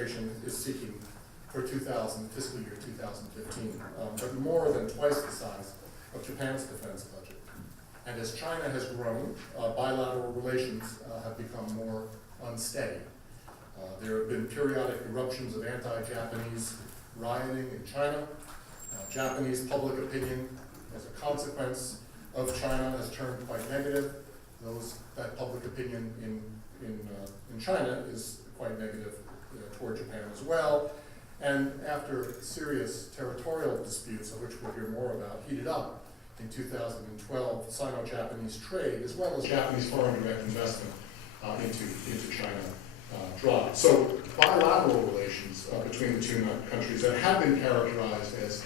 is seeking for fiscal year 2015, but more than twice the size of Japan's defense budget. And as China has grown, bilateral relations have become more unsteady. There have been periodic eruptions of anti-Japanese rioting in China. Japanese public opinion, as a consequence of China, has turned quite negative. That public opinion in China is quite negative toward Japan as well. And after serious territorial disputes, of which we'll hear more about, heated up in 2012, Sino-Japanese trade, as well as Japanese foreign direct investment into China, dropped. So bilateral relations between the two countries that have been characterized as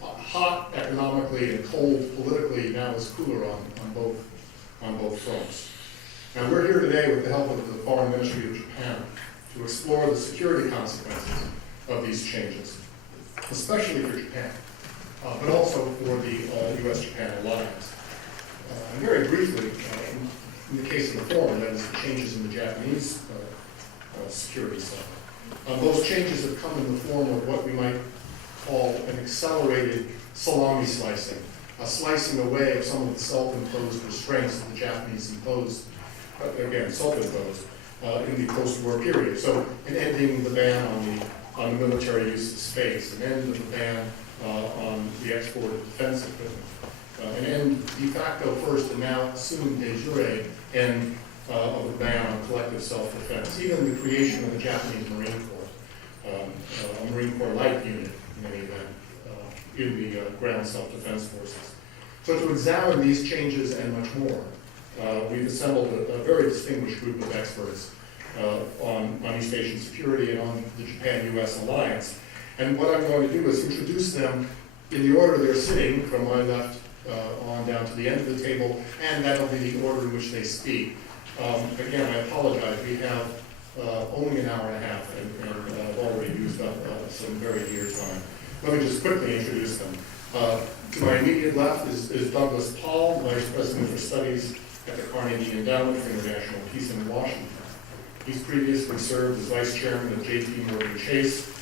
hot economically and cold politically, now is cooler on both fronts. Now we're here today with the help of the Foreign Ministry of Japan to explore the security consequences of these changes, especially for Japan, but also for the U.S.-Japan alliance. And very briefly, in the case of the former, that is the changes in the Japanese security side. Those changes have come in the form of what we might call an accelerated salami slicing, a slicing away of some of the self-imposed restraints that the Japanese imposed, again, self-imposed, in the post-war period. So an ending the ban on the military use of space, an end of the ban on the export of defense equipment, an end de facto first and now soon de jure end of the ban on collective self-defense, even the creation of the Japanese Marine Corps, a Marine Corps light unit in any event, in the ground self-defense forces. So to examine these changes and much more, we've assembled a very distinguished group of experts on East Asian security and on the Japan-U.S. alliance. And what I'm going to do is introduce them in the order they're sitting, from my left on down to the end of the table, and that'll be the order in which they speak. Again, I apologize, we have only an hour and a half, and I've already used up some very dear time. Let me just quickly introduce them. To my immediate left is Douglas Paul, Vice President for Studies at the Carnegie Endowment for International Peace in Washington. He's previously served as Vice Chairman of J.P. Morgan Chase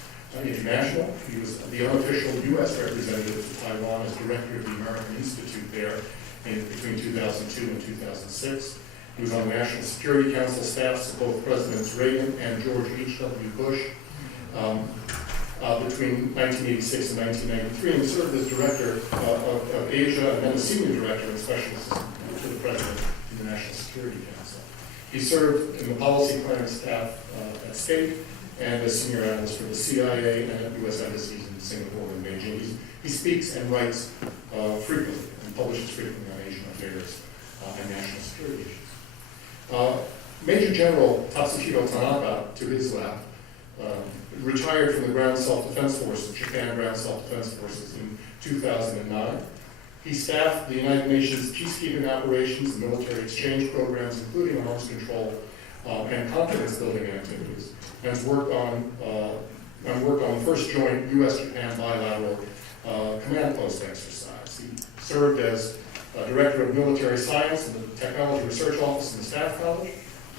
International. He was the unofficial U.S. representative to Taiwan as Director of the American Institute there between 2002 and 2006. He was on the National Security Council staffs of both Presidents Reagan and George H.W. Bush between 1986 and 1993, and served as Director of Asia and then a Senior Director and Special Assistant to the President in the National Security Council. He served in the policy planning staff at State and as Senior Analyst for the CIA and at U.S. embassies in Singapore and Beijing. He speaks and writes frequently and publishes frequently on Asian affairs and national security issues. Major General Tatsuhiro Tanaka, to his left, retired from the Ground Self-Defense Forces, Japan Ground Self-Defense Forces, in 2009. He staffed the United Nations peacekeeping operations and military exchange programs, including arms control and confidence-building activities, and has worked on the first joint U.S.-Japan bilateral command post exercise. He served as Director of Military Science in the Technology Research Office in the Staff College,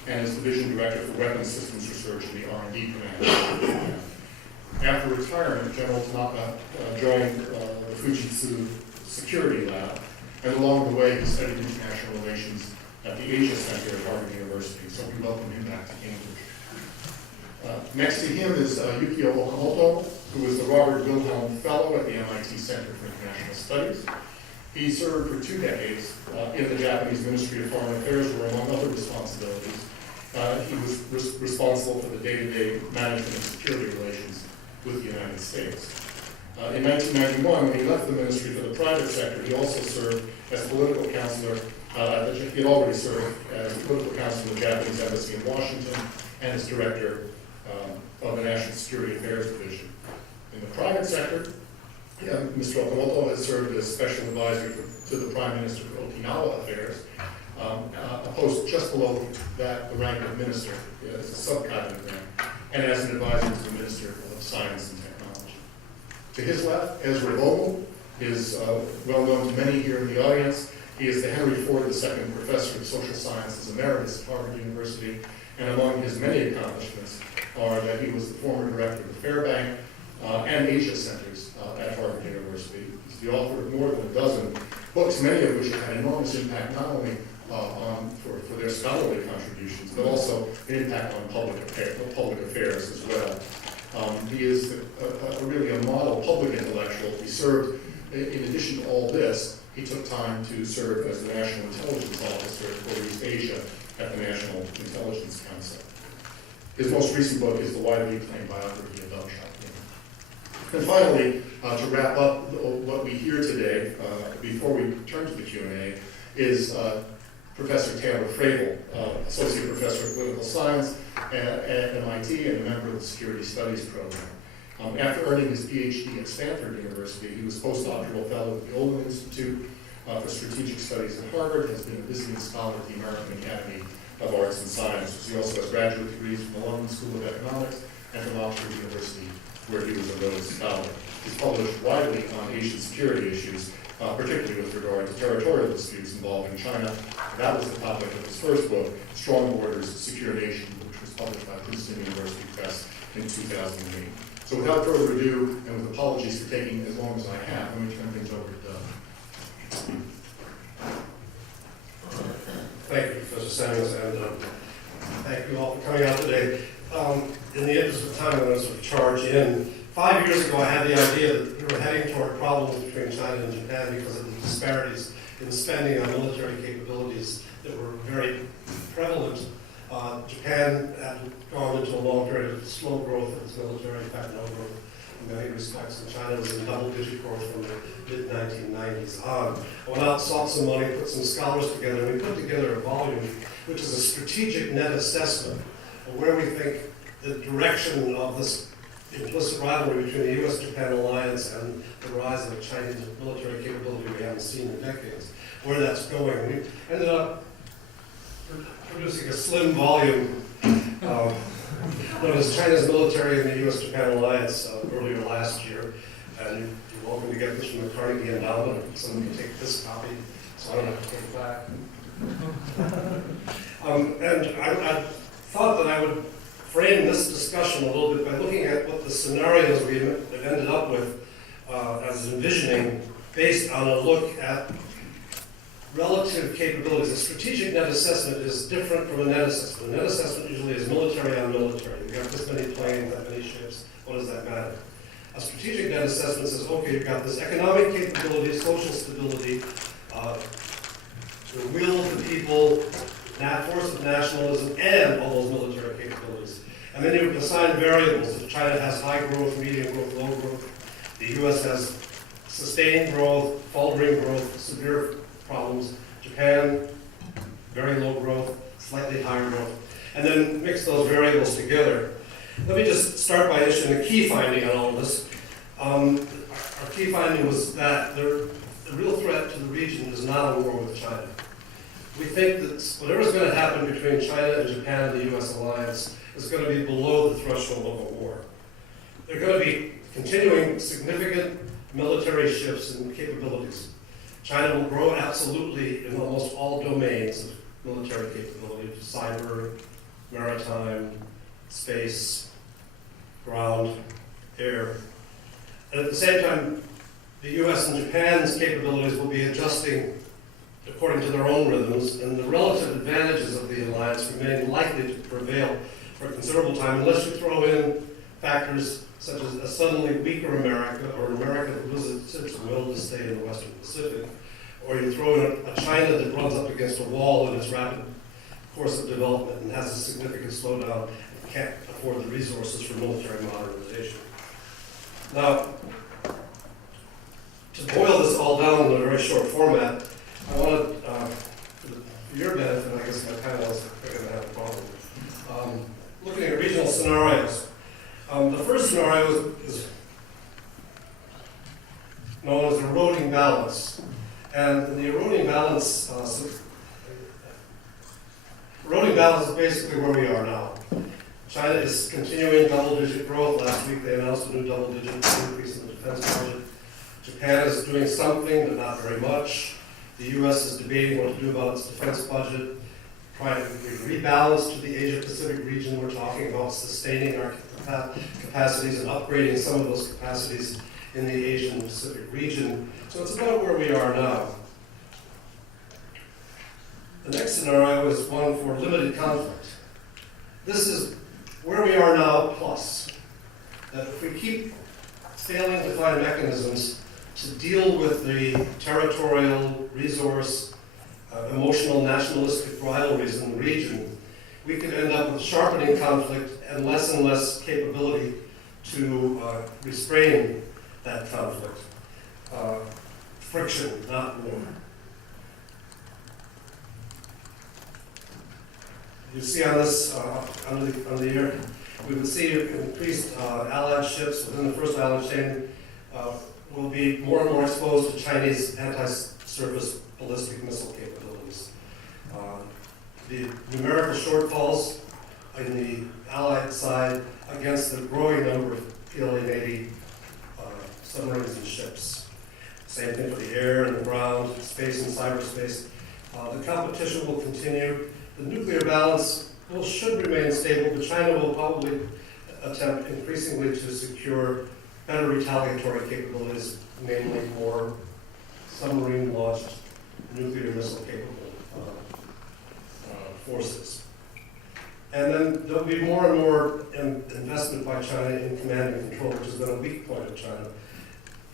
and as Division Director for Weapons Systems Research in the R&D Command. After retirement, General Tanaka joined the Fujitsu Security Lab, and along the way he studied international relations at the Asia Center at Harvard University, so we welcome him back to Cambridge. Next to him is Yukio Okamoto, who is the Robert Wilhelm Fellow at the MIT Center for International Studies. He served for 2 decades in the Japanese Ministry of Foreign Affairs, where among other responsibilities, he was responsible for the day-to-day management of security relations with the United States. In 1991, when he left the ministry for the private sector, he also served as political counselor. He had already served as political counselor in the Japanese Embassy in Washington and as director of the National Security Affairs Division. In the private sector, Mr. Okamoto has served as special advisor to the Prime Minister for Okinawa Affairs, a post just below that the rank of minister, as a sub-cabinet rank, and as an advisor to the Minister of Science and Technology. To his left, Ezra Vogel is well known to many here in the audience. He is the Henry Ford II Professor of Social Sciences Emeritus at Harvard University And among his many accomplishments are that he was the former director of the Fairbank and Asia Centers at Harvard University. He's the author of more than a dozen books, many of which have had enormous impact not only for their scholarly contributions, but also an impact on public affairs as well. He is really a model public intellectual. He served, in addition to all this, he took time to serve as the National Intelligence Officer for East Asia at the National Intelligence Council. His most recent book is the widely acclaimed biography of Deng Xiaoping. And finally, to wrap up what we hear today, before we turn to the Q&A, is Professor Taylor Fravel, Associate Professor of Political Science at MIT and a member of the Security Studies Program. After earning his PhD at Stanford University, he was postdoctoral fellow at the Olin Institute for Strategic Studies at Harvard, has been a visiting scholar at the American Academy of Arts and Sciences. He also has graduate degrees from the London School of Economics and from Oxford University, where he was a Rhodes Scholar. He's published widely on Asian security issues, particularly with regard to territorial disputes involving China. That was the topic of his first book, Strong Borders, Secure Nation, which was published by Princeton University Press in 2008. So without further ado, and with apologies for taking as long as I have, let me turn things over to Doug. Thank you, Professor Samuels, and thank you all for coming out today. In the interest of time, I'm going to sort of charge in. 5 years ago, I had the idea that we were heading toward problems between China and Japan because of the disparities in spending on military capabilities that were very prevalent. Japan had gone into a long period of slow growth of its military, in fact, no growth in many respects, and China was in double-digit growth from the mid-1990s on. I went out, sought some money, put some scholars together, and we put together a volume which is a strategic net assessment of where we think the direction of this implicit rivalry between the U.S.-Japan alliance and the rise of a Chinese military capability we haven't seen in decades, where that's going. We ended up producing a slim volume known as China's Military and the U.S.-Japan Alliance earlier last year. And you're welcome to get this from the Carnegie Endowment. Someone can take this copy, so I don't have to take it back. And I thought that I would frame this discussion a little bit by looking at what the scenarios we have ended up with as envisioning based on a look at relative capabilities. A strategic net assessment is different from a net assessment. A net assessment usually is military on military. You've got this many planes, that many ships. What does that matter? A strategic net assessment says, okay, you've got this economic capability, social stability, the will of the people, force of nationalism, and all those military capabilities. And then you assign variables. If China has high growth, medium growth, low growth, the U.S. has sustained growth, faltering growth, severe problems. Japan, very low growth, slightly higher growth. And then mix those variables together. Let me just start by issuing a key finding on all of this. Our key finding was that the real threat to the region is not a war with China. We think that whatever's going to happen between China and Japan and the U.S. alliance is going to be below the threshold of a war. There are going to be continuing significant military shifts in capabilities. China will grow absolutely in almost all domains of military capability, cyber, maritime, space, ground, air. And at the same time, the U.S. and Japan's capabilities will be adjusting according to their own rhythms, and the relative advantages of the alliance remain likely to prevail for a considerable time, unless you throw in factors such as a suddenly weaker America, or America that loses its will to stay in the Western Pacific, or you throw in a China that runs up against a wall in its rapid course of development and has a significant slowdown and can't afford the resources for military modernization. Now, to boil this all down in a very short format, I want to, for your benefit, I guess my panelists are going to have a problem, looking at regional scenarios. The first scenario is known as eroding balance. And the eroding balance is basically where we are now. China is continuing double-digit growth. Last week they announced a new double-digit increase in the defense budget. Japan is doing something, but not very much. The U.S. is debating what to do about its defense budget. trying to rebalance to the Asia-Pacific region. We're talking about sustaining our capacities and upgrading some of those capacities in the Asian-Pacific region. So it's about where we are now. The next scenario is one for limited conflict. This is where we are now plus. That if we keep failing to find mechanisms to deal with the territorial, resource, emotional, nationalistic rivalries in the region, we could end up with sharpening conflict and less capability to restrain that conflict. Friction, not war. You see on this, on the here, we would see increased Allied ships within the first island chain will be more and more exposed to Chinese anti-surface ballistic missile capabilities. The numerical shortfalls in the Allied side against the growing number of PLA Navy submarines and ships. Same thing for the air and the ground, space and cyberspace. The competition will continue. The nuclear balance should remain stable, but China will probably attempt increasingly to secure better retaliatory capabilities, mainly more submarine-launched nuclear missile-capable forces. And then there'll be more and more investment by China in command and control, which has been a weak point of China,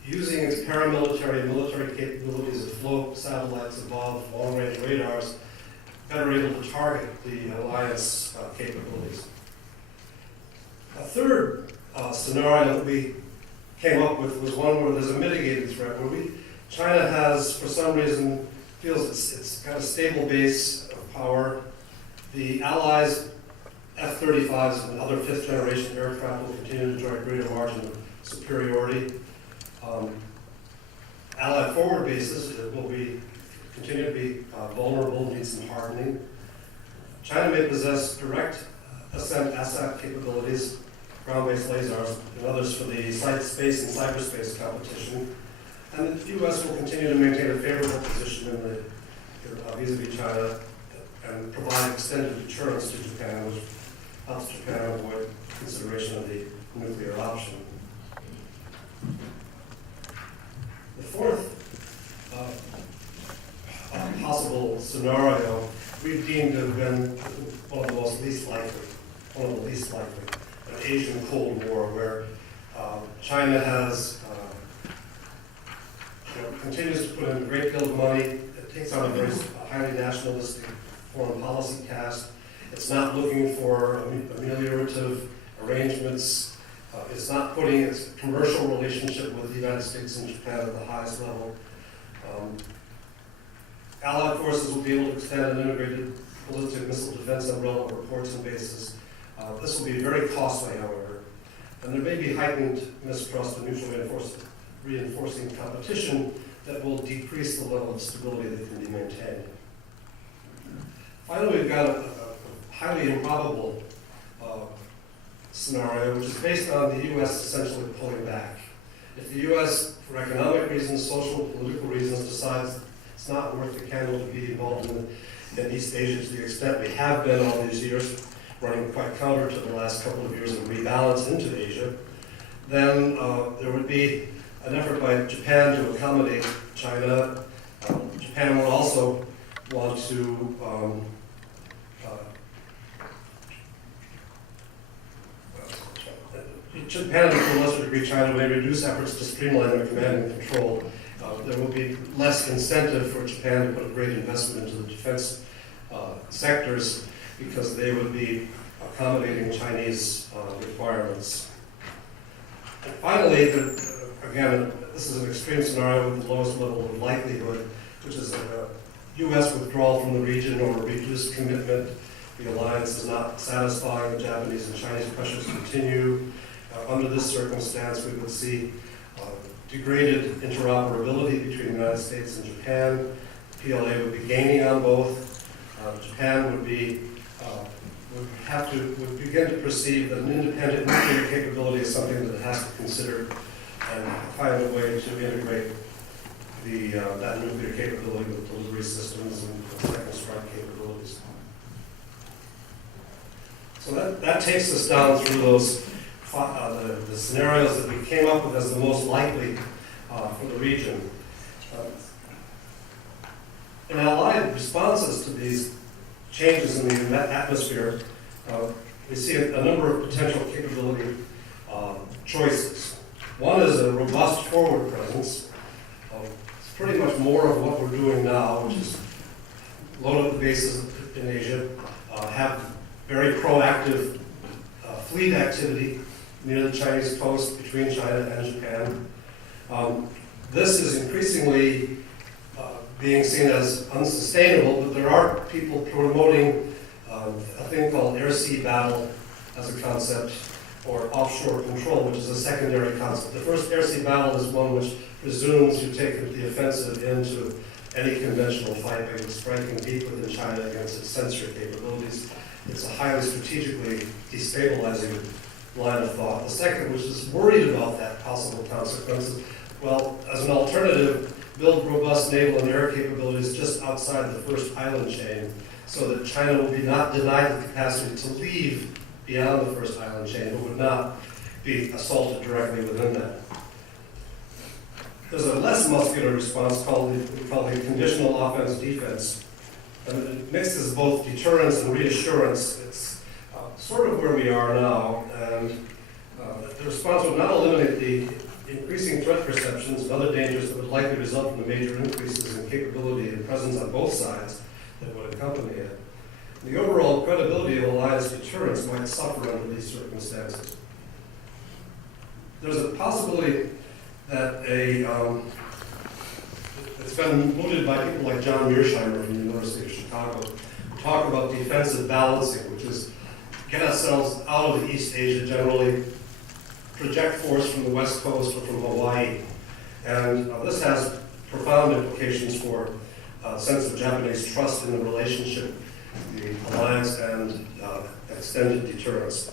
using its paramilitary and military capabilities to float satellites above long-range radars, better able to target the alliance capabilities. A third scenario that we came up with was one where there's a mitigated threat, where China has, for some reason, feels it's got a stable base of power. The Allies' F-35s and other fifth-generation aircraft will continue to enjoy a greater margin of superiority. Allied forward bases will continue to be vulnerable, need some hardening. China may possess direct ascent ASAT capabilities, ground-based lasers, and others for the space and cyberspace competition. And the U.S. will continue to maintain a favorable position in the vis-a-vis China and provide extended deterrence to Japan, which helps Japan avoid consideration of the nuclear option. The fourth possible scenario we deemed to have been one of the least likely, an Asian Cold War, where China has continues to put in a great deal of money. It takes on a very highly nationalistic foreign policy cast. It's not looking for ameliorative arrangements. It's not putting its commercial relationship with the United States and Japan at the highest level. Allied forces will be able to extend an integrated ballistic missile defense umbrella over ports and bases. This will be very costly, however, and there may be heightened mistrust and mutual reinforcing competition that will decrease the level of stability that can be maintained. Finally, we've got a highly improbable scenario, which is based on the U.S. essentially pulling back. If the U.S., for economic reasons, social, political reasons, decides it's not worth the candle to be involved in East Asia to the extent we have been all these years, running quite counter to the last couple of years of rebalance into Asia, then there would be an effort by Japan to accommodate China. Japan would also want to Japan, and to a lesser degree China, may reduce efforts to streamline their command and control. There will be less incentive for Japan to put a great investment into the defense sectors because they would be accommodating Chinese requirements. And finally, again, this is an extreme scenario with the lowest level of likelihood, which is a U.S. withdrawal from the region or reduced commitment. The alliance is not satisfying. The Japanese and Chinese pressures continue. Under this circumstance, we would see degraded interoperability between the United States and Japan. PLA would be gaining on both. Japan would begin to perceive that an independent nuclear capability is something that it has to consider and find a way to integrate that nuclear capability with delivery systems and second strike capabilities. So that takes us down through those the scenarios that we came up with as the most likely for the region. In allied responses to these changes in the atmosphere, we see a number of potential capability choices. One is a robust forward presence. It's pretty much more of what we're doing now, which is load up the bases in Asia, have very proactive fleet activity near the Chinese coast between China and Japan. This is increasingly being seen as unsustainable, but there are people promoting a thing called air-sea battle as a concept, or offshore control, which is a secondary concept. The first air-sea battle is one which presumes you take the offensive into any conventional fight by striking deep within China against its sensory capabilities. It's a highly strategically destabilizing line of thought. The second, which is worried about that possible consequences, well, as an alternative, build robust naval and air capabilities just outside the first island chain so that China will be not denied the capacity to leave beyond the first island chain, but would not be assaulted directly within that. There's a less muscular response called the conditional offense-defense. And it mixes both deterrence and reassurance. It's sort of where we are now, and the response would not eliminate the increasing threat perceptions and other dangers that would likely result from the major increases in capability and presence on both sides that would accompany it. The overall credibility of alliance deterrence might suffer under these circumstances. There's a possibility that it's been mooted by people like John Mearsheimer from the University of Chicago to talk about defensive balancing, which is get ourselves out of the East Asia generally, project force from the West Coast or from Hawaii. And this has profound implications for a sense of Japanese trust in the relationship, the alliance, and extended deterrence.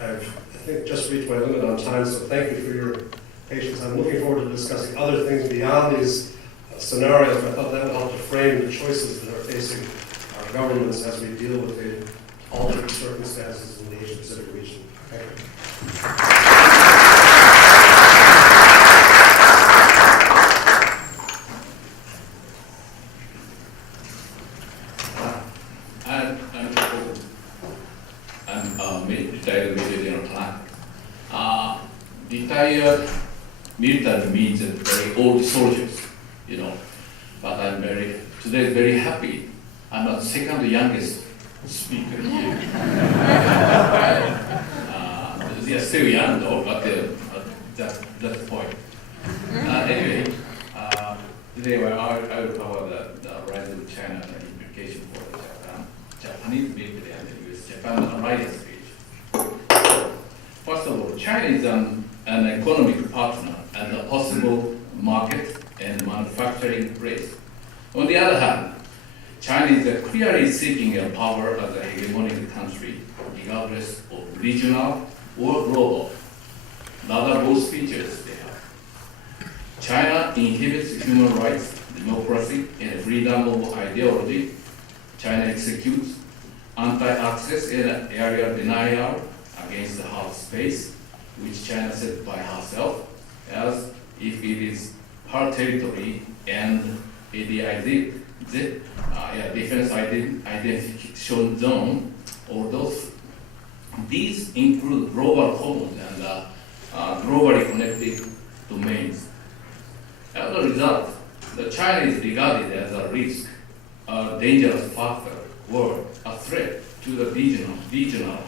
I think just reached my limit on time, so thank you for your patience. I'm looking forward to discussing other things beyond these scenarios. I thought that would help to frame the choices that are facing our governments as we deal with the altered circumstances in the Asia-Pacific region. Thank you. Retired Major General Clark. Retired military means very old soldiers, But I'm today very happy. I'm the second youngest speaker here. They are still young though, but that's the point. Anyway, today I will cover the rise of China and the implication for the Japanese military and the US-Japan alliance stage. First of all, China is an economic partner and a possible market and manufacturing place. On the other hand, China is clearly seeking a power as a hegemonic country, regardless of regional or global. Not both features they have. China inhibits human rights, democracy, and freedom of ideology. China executes anti-access and area denial against the hard space, which China set by herself as if it is her territory, and defense identification zone, or those. These include global commons and globally connected domains. As a result, the China is regarded as a risk, a dangerous factor, or a threat to the regional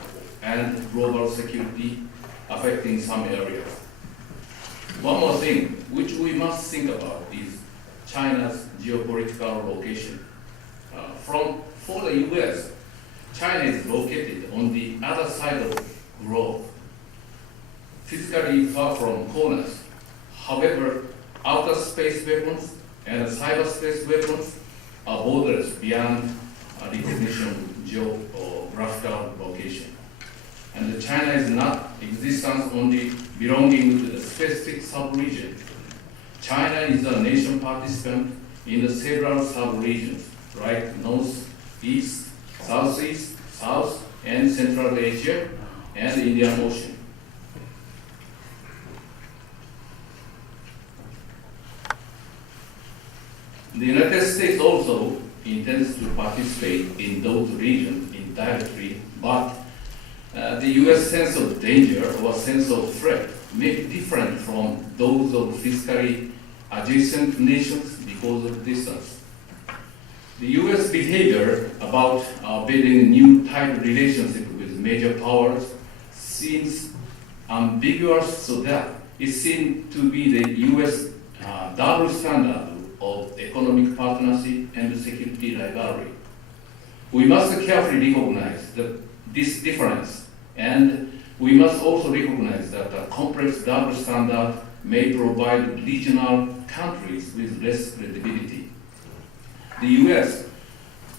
and global security, affecting some areas. One more thing which we must think about is China's geopolitical location. For the US, China is located on the other side of the globe, physically far from corners. However, outer space weapons and cyberspace weapons are borders beyond recognition geographical location. And China is not existence only belonging to the specific sub-region. China is a nation participant in the several sub-regions, like North, East, Southeast, South, and Central Asia and Indian Ocean. The United States also intends to participate in those regions indirectly, but the U.S. sense of danger or sense of threat may be different from those of physically adjacent nations because of distance. The U.S. behavior about building new type relationship with major powers seems ambiguous, so that it seems to be the U.S. Double standard of economic partnership and security rivalry. We must carefully recognize this difference, and we must also recognize that a complex double standard may provide regional countries with less credibility. The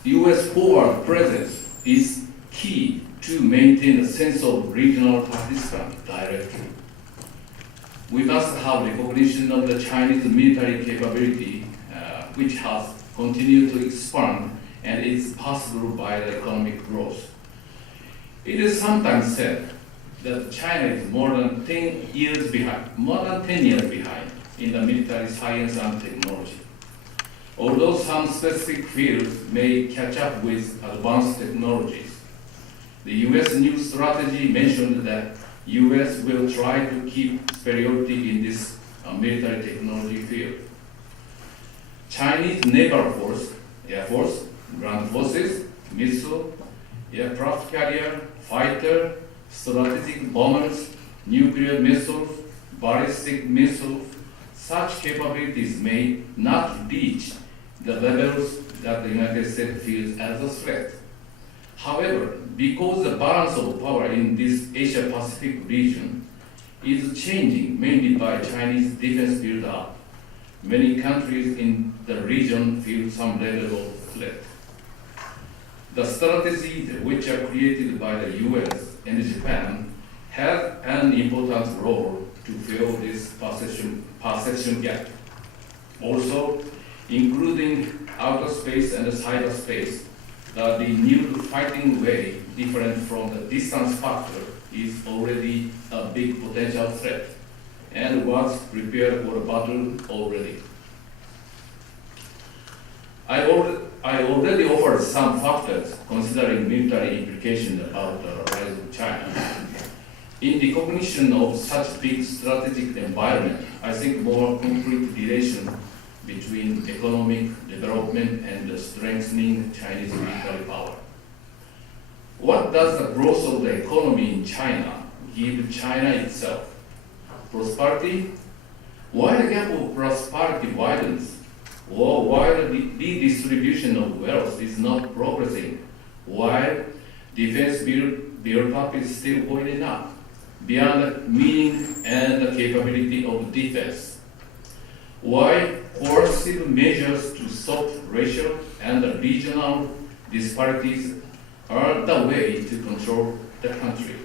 U.S. forward presence is key to maintain a sense of regional participant directly. We must have recognition of the Chinese military capability, which has continued to expand and is possible by the economic growth. It is sometimes said that China is more than 10 years behind in the military science and technology. Although some specific fields may catch up with advanced technologies, the U.S. new strategy mentioned that U.S. will try to keep superiority in this military technology field. Chinese naval force, air force, ground forces, missile, aircraft carrier, fighter, strategic bombers, nuclear missiles, ballistic missiles, such capabilities may not reach the levels that the United States feels as a threat. However, because the balance of power in this Asia-Pacific region is changing mainly by Chinese defense build-up, many countries in the region feel some level of threat. The strategies which are created by the US and Japan have an important role to fill this perception gap. Also, including outer space and cyberspace, the renewed fighting way different from the distance factor is already a big potential threat and was prepared for a battle already. I already offered some factors considering military implications about the rise of China. In recognition of such big strategic environment, I think more concrete relation between economic development and the strengthening Chinese military power. What does the growth of the economy in China give China itself? Prosperity? Why the gap of prosperity widens? Or why the redistribution of wealth is not progressing? Why defense build-up is still going up beyond the meaning and the capability of defense? Why coercive measures to stop racial and regional disparities are the way to control the country?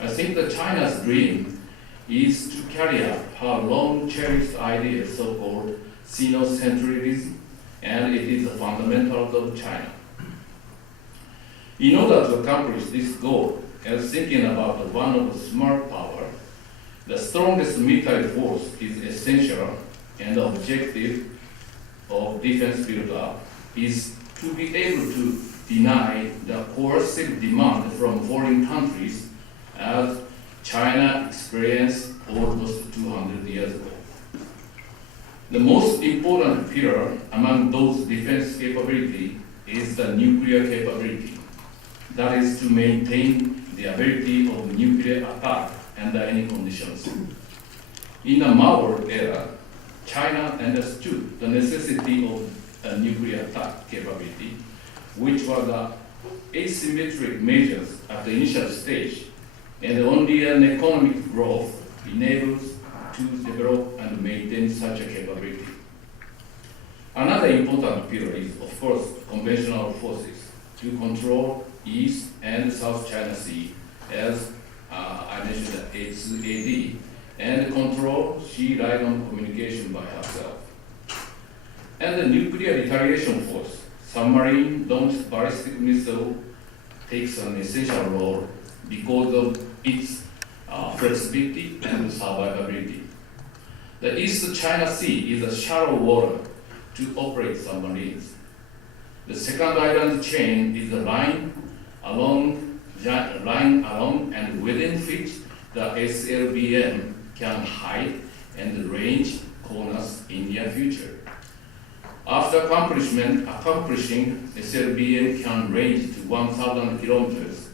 I think that China's dream is to carry out her long cherished idea, so-called Sinocentrism, and it is a fundamental of China. In order to accomplish this goal, as thinking about the one of smart power, the strongest military force is essential, and the objective of defense build-up is to be able to deny the coercive demand from foreign countries as China experienced almost 200 years ago. The most important pillar among those defense capability is the nuclear capability. That is to maintain the ability of nuclear attack under any conditions. In the Mao era, China understood the necessity of a nuclear attack capability, which was asymmetric measures at the initial stage, and only an economic growth enables to develop and maintain such a capability. Another important pillar is, of course, conventional forces to control East and South China Sea, as I mentioned, HAD, and control sea-Lidon communication by herself. And the nuclear retaliation force, submarine-launched ballistic missile takes an essential role because of its flexibility and survivability. The East China Sea is a shallow water to operate submarines. The second island chain is a line along and within which the SLBM can hide and range corners in near future. After accomplishing SLBM can range to 1,000 kilometers,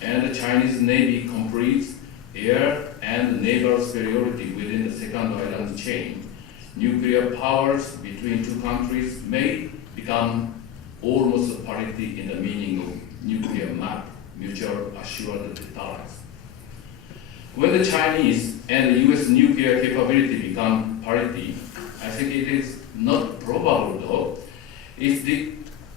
and the Chinese Navy completes air and naval superiority within the second island chain, nuclear powers between two countries may become almost a parity in the meaning of nuclear map, mutual assured deterrence. When the Chinese and the US nuclear capability become parity, I think it is not probable though, if the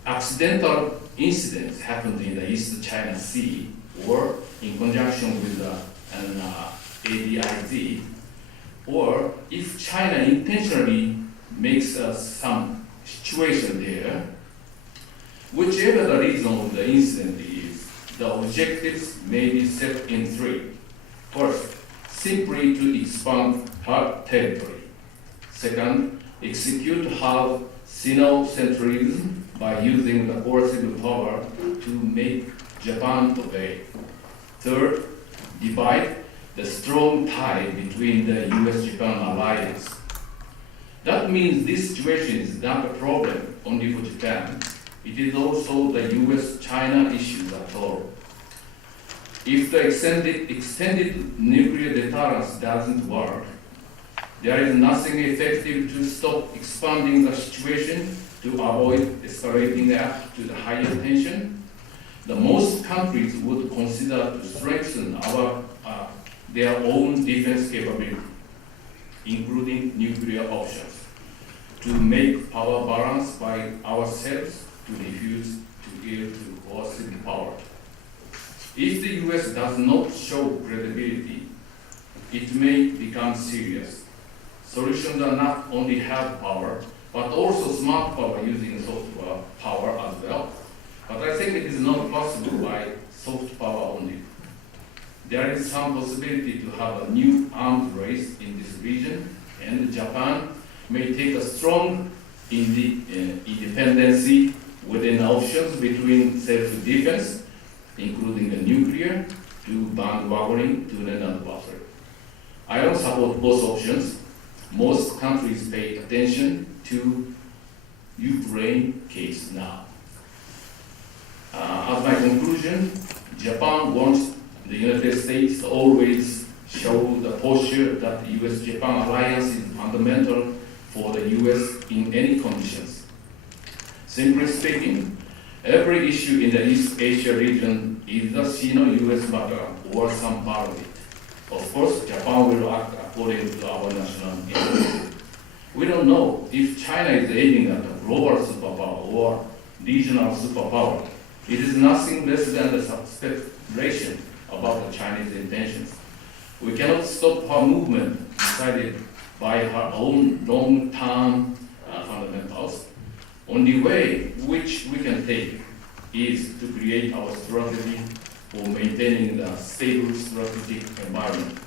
accidental incidents happened in the East China Sea or in conjunction with an ADIZ, or if China intentionally makes some situation there, whichever the reason of the incident is, the objectives may be set in three. First, simply to expand her territory. Second, execute her sinocentrism by using the coercive power to make Japan obey. Third, divide the strong tie between the US-Japan alliance. That means this situation is not a problem only for Japan. It is also the US-China issue at all. If the extended nuclear deterrence doesn't work, there is nothing effective to stop expanding the situation to avoid escalating up to the higher tension. The most countries would consider to strengthen their own defense capability, including nuclear options, to make power balance by ourselves to refuse to give to coercive power. If the US does not show credibility, it may become serious. Solutions are not only hard power, but also smart power using soft power as well. But I think it is not possible by soft power only. There is some possibility to have a new arms race in this region, and Japan may take a strong independency within options between self-defense, including the nuclear, to bandwagoning to another buffer. I don't support both options. Most countries pay attention to Ukraine case now. As my conclusion, Japan wants the United States to always show the posture that the US-Japan alliance is fundamental for the US in any conditions. Simply speaking, every issue in the East Asia region is the Sino-US matter or some part of it. Of course, Japan will act according to our national interest. We don't know if China is aiming at a global superpower or regional superpower. It is nothing less than a speculation about the Chinese intentions. We cannot stop her movement decided by her own long-term fundamentals. Only way which we can take is to create our strategy for maintaining the stable strategic environment.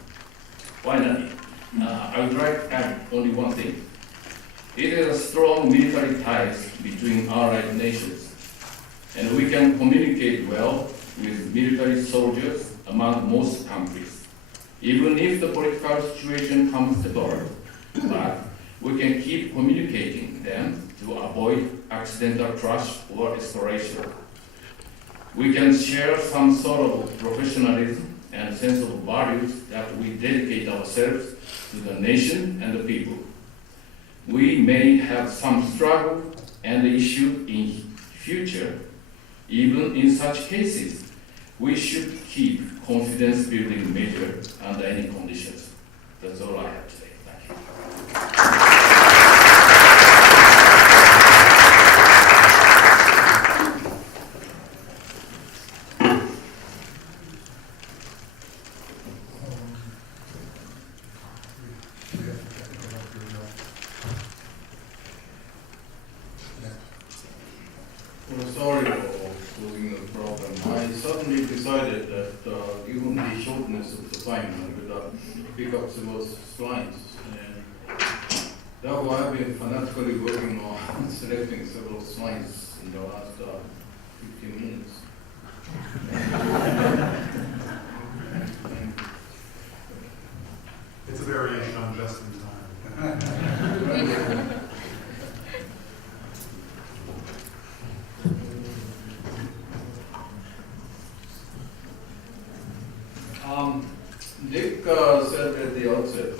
Finally, I would like to add only one thing. It is a strong military ties between allied nations, and we can communicate well with military soldiers among most countries, even if the political situation comes about. But we can keep communicating them to avoid accidental crash or escalation. We can share some sort of professionalism and sense of values that we dedicate ourselves to the nation and the people. We may have some struggle and issue in future. Even in such cases, we should keep confidence-building measures under any conditions. That's all I have today. Thank you. Well, sorry for causing the problem. I certainly suddenly decided that given the shortness of the time and with the pickups was slides, and therefore I've been fanatically working on selecting several slides in the last 15 minutes. It's a variation on just in time. Dick said at the outset,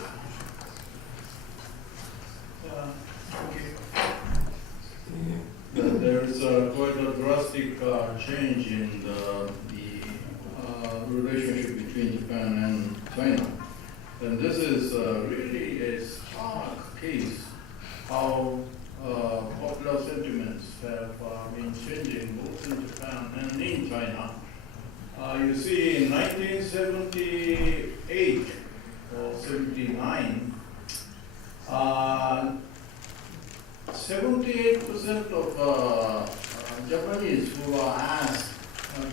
that there is quite a drastic change in the relationship between Japan and China. And this is really a stark case how popular sentiments have been changing both in Japan and in China. You see, in 1978 or 79, 78% of Japanese who were asked,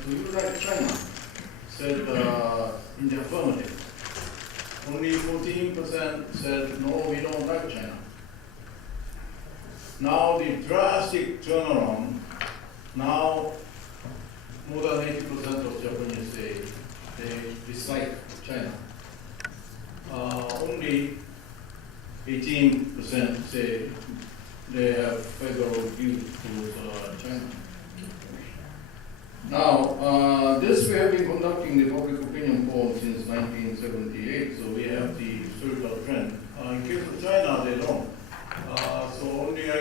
do you like China? Said in the affirmative. Only 14% said, no, we don't like China. Now the drastic turnaround, now more than 80% of Japanese say they dislike China. Only 18% say they have favorable view towards China. Now, this we have been conducting the public opinion poll since 1978, so we have the historical trend. In case of China, they don't. So only I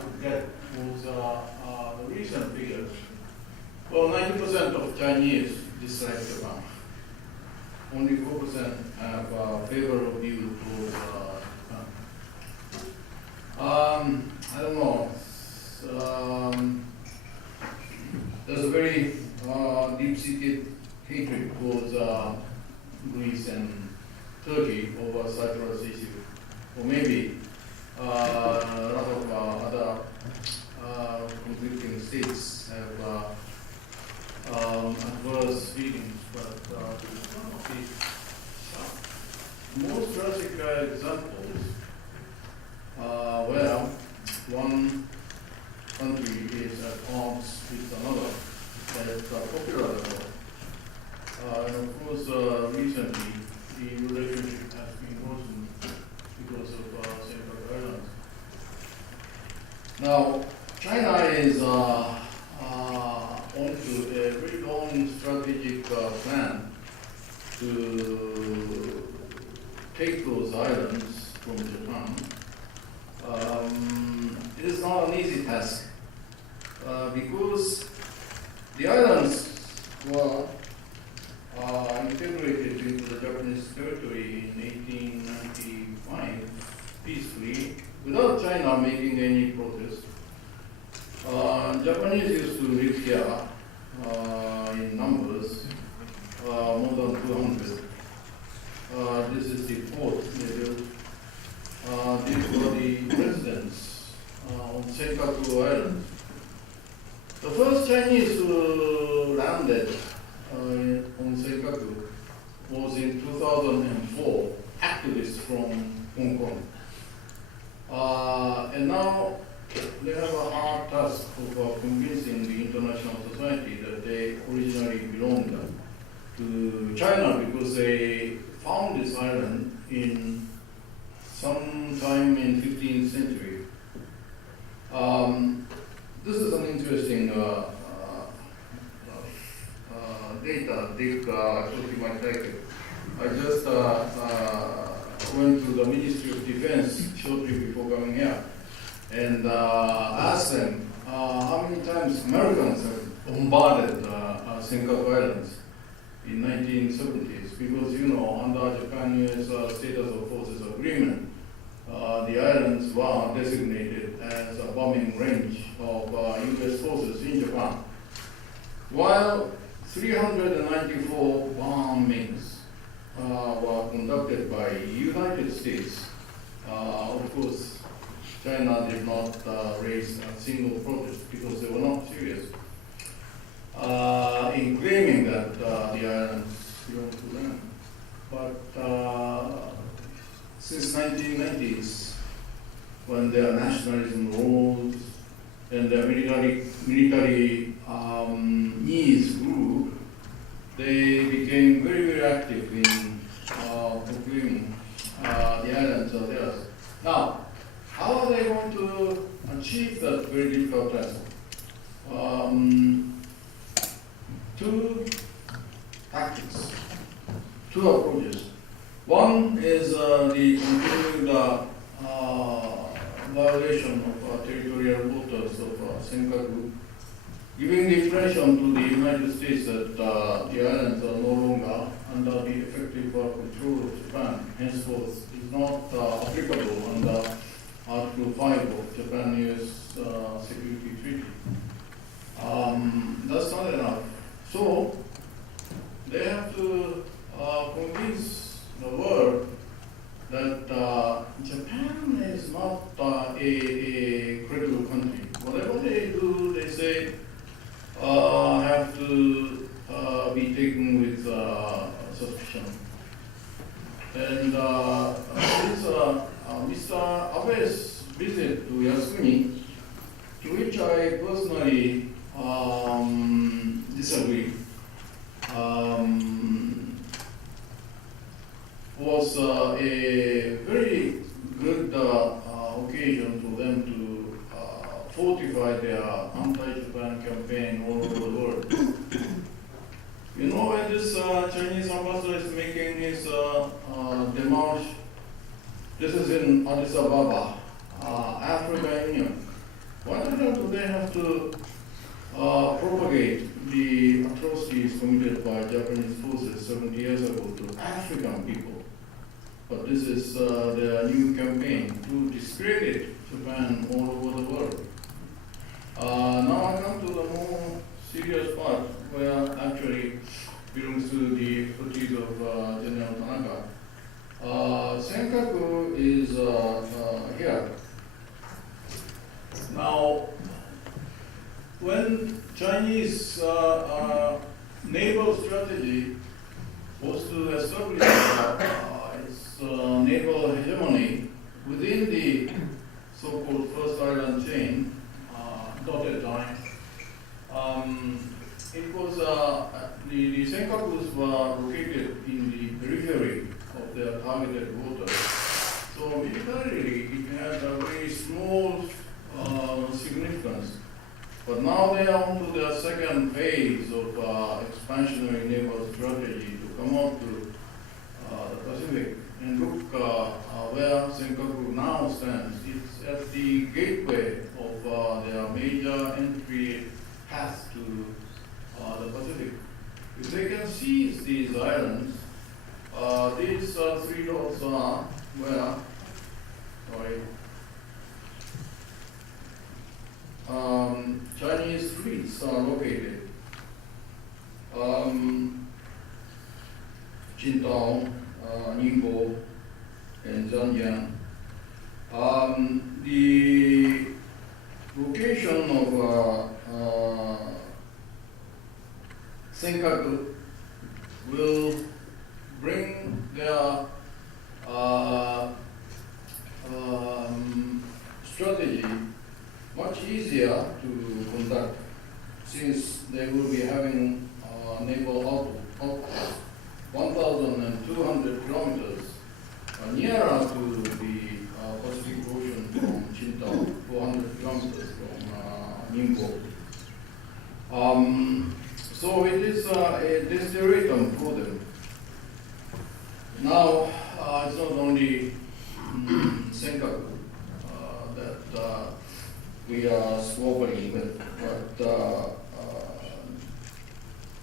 could get was the recent figures. Well, 90% of Chinese dislike Japan. Only 4% have a favorable view towards Japan. I don't know. There's a very deep-seated hatred towards Greece and Turkey over Cyprus issue, or maybe a lot of other conflicting states have adverse feelings, but the most drastic examples where one country is at odds with another at a popular level. And of course, recently, the relationship has been worsened because of Central Islands. Now, China is onto a very long strategic plan to take those islands from Japan. It is not an easy task because the islands were integrated into the Japanese territory in 1895 peacefully without China making any protest. Japanese used to live here in numbers, more than 200. This is the port they built. These were the residents on Senkaku Island. The first Chinese who landed on Senkaku was in 2004, activists from Hong Kong. And now they have a hard task of convincing the international society that they originally belonged to China because they found this island in sometime in 15th century. This is an interesting data. Dick, I thought you might like it. I just went to the Ministry of Defense shortly before coming here and asked them how many times Americans have bombarded Senkaku Islands in 1970s, because you know under Japan-US status of forces agreement, the islands were designated as a bombing range of US forces in Japan. While 394 bombings were conducted by United States, of course, China did not raise a single protest because they were not serious. in claiming that the islands belong to them. But since 1990s, when their nationalism rose and their military needs grew, they became very, very active in proclaiming the islands are theirs. Now, how are they going to achieve that very difficult task? Two tactics, two approaches. One is the continuing the violation of territorial waters of Senkaku, giving the impression to the United States that the islands are no longer under the effective control of Japan, henceforth is not applicable under Article 5 of Japan-US Security Treaty. That's not enough. So they have to convince the world that Japan is not a critical country. Whatever they do, they say have to be taken with suspicion. And since Mr. Abe's visit to Yasuni, to which I personally disagree, was a very good occasion for them to fortify their anti-Japan campaign all over the world. You know, when this Chinese ambassador is making his démarche, this is in Addis Ababa, African Union. Why the hell do they have to propagate the atrocities committed by Japanese forces 70 years ago to African people? But this is their new campaign to discredit Japan all over the world. Now I come to the more serious part, where actually belongs to the expertise of General Tanaka. Senkaku is here. Now, when Chinese naval strategy was to establish its naval hegemony within the so-called First Island chain, dotted line, it was the Senkakus were located in the periphery of their targeted waters. So militarily, it had a very small significance. But now they are on to their second phase of expansionary naval strategy to come out to the Pacific. And look where Senkaku now stands. It's at the gateway of their major entry path to the Pacific. If they can seize these islands, these three dots are where, Chinese fleets are located. Qingdao, Ningbo, and Zhanjiang. The location of Senkaku will bring their strategy much easier to conduct, since they will be having naval outposts 1,200 kilometers nearer to the Pacific Ocean from Qingdao, 400 kilometers from Ningbo. So it is a desideratum for them. Now, it's not only Senkaku that we are squabbling with, but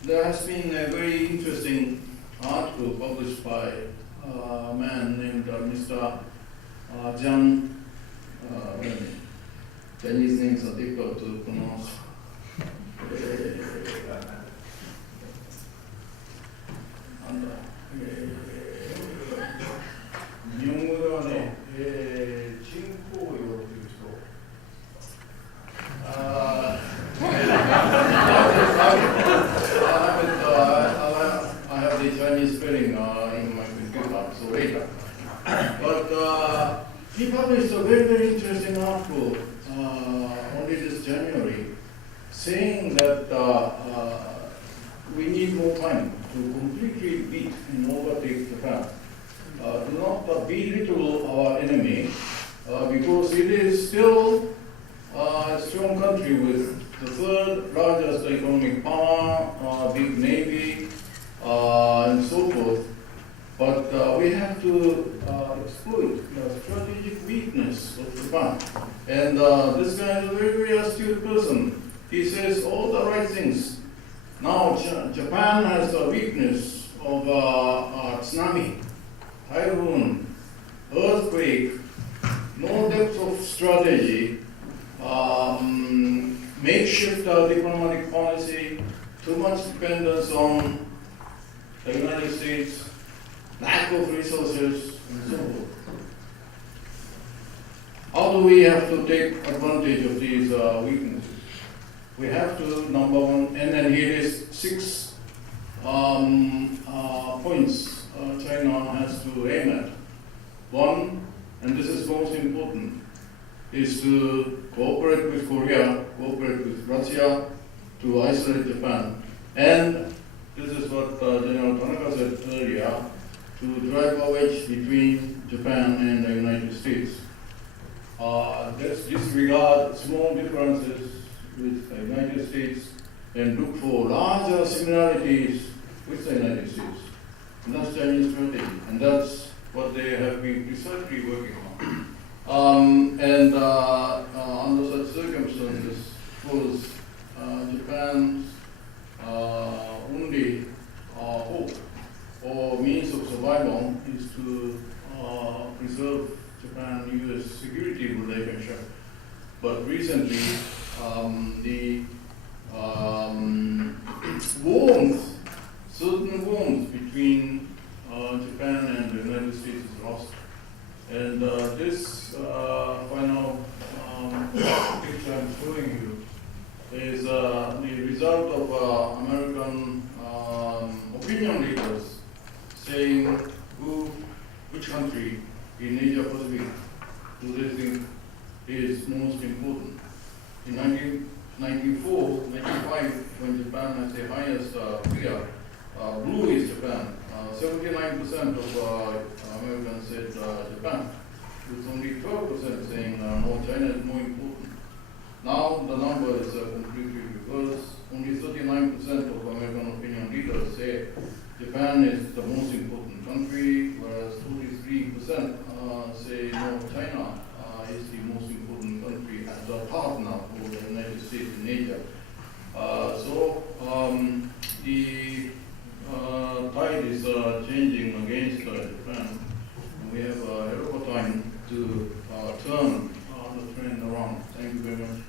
there has been a very interesting article published by a man named Mr. Jiang. Chinese names are difficult to pronounce. なんだ、日本語ではね、陳光陽という人。But he published a very, very interesting article only this January, saying that we need more time to completely beat and overtake Japan. Do not belittle our enemy because it is still a strong country with the third largest economic power, big navy, and so forth. But we have to exploit the strategic weakness of Japan. And this guy is a very, very astute person. He says all the right things. Now Japan has the weakness of tsunami, typhoon, earthquake, no depth of strategy, makeshift diplomatic policy, too much dependence on the United States, lack of resources, and so forth. How do we have to take advantage of these weaknesses? We have to, number one, and then here is 6 points China has to aim at. One, and this is most important, is to cooperate with Korea, cooperate with Russia to isolate Japan. And this is what General Tanaka said earlier, to drive a wedge between Japan and the United States. Let's disregard small differences with the United States and look for larger similarities with the United States. And that's Chinese strategy, and that's what they have been precisely working on. Under such circumstances, of course, Japan's only hope or means of survival is to preserve Japan-US security relationship. But recently, the certain warmth between Japan and the United States is lost. And this final picture I'm showing you is the result of American opinion leaders saying which country in Asia Pacific do they think is most important. In 1994, 95, when Japan has the highest figure, blue is Japan. 79% of Americans said Japan, with only 12% saying no, China is more important. Now the number is completely reversed. Only 39% of American opinion leaders say Japan is the most important country, whereas 43% say no, China is the most important country as a partner for the United States in Asia. So the tide is changing against Japan. We have a hell of a time to turn the trend around. Thank you very much.